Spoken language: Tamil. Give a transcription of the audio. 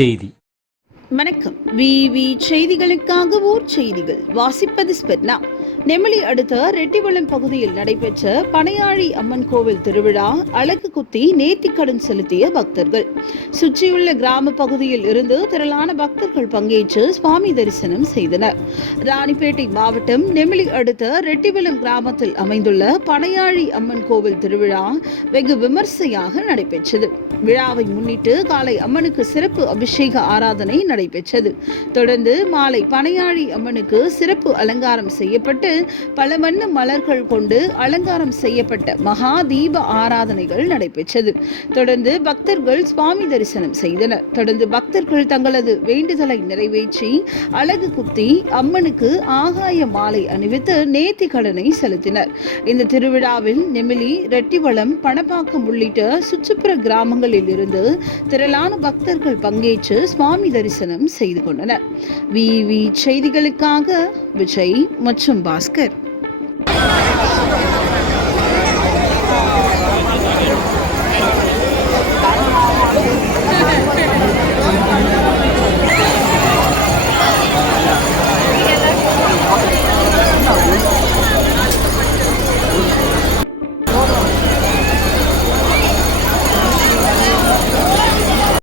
செய்தி. வணக்கம். விவி செய்திகளுக்காக ஊர் செய்திகள் வாசிப்பது ஸ்பெர்னா. நெமிலி அடுத்த ரெட்டிவளம் பகுதியில் நடைபெற்ற பனையாழி அம்மன் கோவில் திருவிழா அலகு குத்தி நேர்த்திக்கடன் செலுத்திய பக்தர்கள். சுற்றியுள்ள கிராம பகுதியில் இருந்து திரளான பக்தர்கள் பங்கேற்று சுவாமி தரிசனம் செய்தனர். ராணிப்பேட்டை மாவட்டம் நெமிலி அடுத்த ரெட்டிவளம் கிராமத்தில் அமைந்துள்ள பனையாழி அம்மன் கோவில் திருவிழா வெகு விமர்சையாக நடைபெற்றது. விழாவை முன்னிட்டு காலை அம்மனுக்கு சிறப்பு அபிஷேக ஆராதனை நடைபெற்றது. தொடர்ந்து மாலை பனையாழி அம்மனுக்கு சிறப்பு அலங்காரம் செய்யப்பட்டு பல வண்ண மலர்கள் கொண்டு அலங்காரம் செய்யப்பட்ட மகா தீப ஆராதனைகள் நடைபெற்றது. தொடர்ந்து பக்தர்கள் சுவாமி தரிசனம் செய்தனர். தொடர்ந்து பக்தர்கள் தங்களது வேண்டுதலை நிறைவேற்றி அலகு குத்தி அம்மனுக்கு ஆகாய மாலை அணிவித்து நேர்த்தி கடனை செலுத்தினர். இந்த திருவிழாவில் நெமிலி, ரெட்டிவளம், பணப்பாக்கம் உள்ளிட்ட சுற்றுப்புற கிராமங்களில் இருந்து திரளான பக்தர்கள் பங்கேற்று சுவாமி தரிசனம் செய்து கொண்டனர். விவி செய்திகளுக்காக விஜய் மற்றும் பாஸ்கர்.